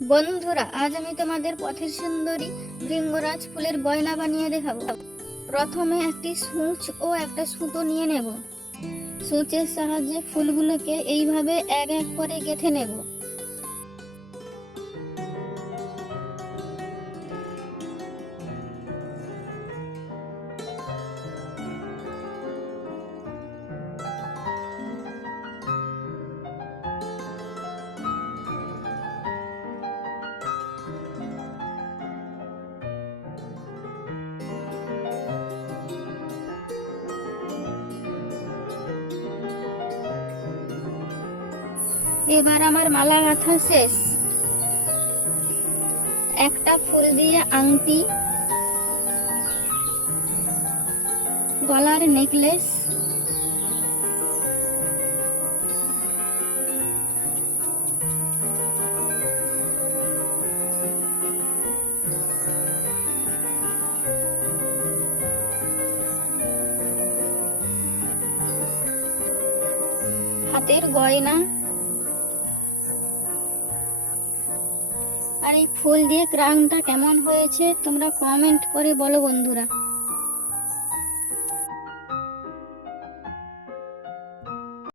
বন্ধুরা, আজ আমি তোমাদের পথের সুন্দরী ভৃঙ্গরাজ ফুলের গয়না বানিয়ে দেখাবো। প্রথমে একটি সূচ ও একটা সুতো নিয়ে নেব। সূচের সাহায্যে ফুলগুলোকে এইভাবে এক এক করে গেঁথে নেব। এবার আমার মালা গাঁথা শেষ। একটা ফুল দিয়ে আংটি, গলার নেকলেস, হাতের গয়না আর এই ফুল দিয়ে ক্রাউনটা কেমন হয়েছে তোমরা কমেন্ট করে বলো বন্ধুরা।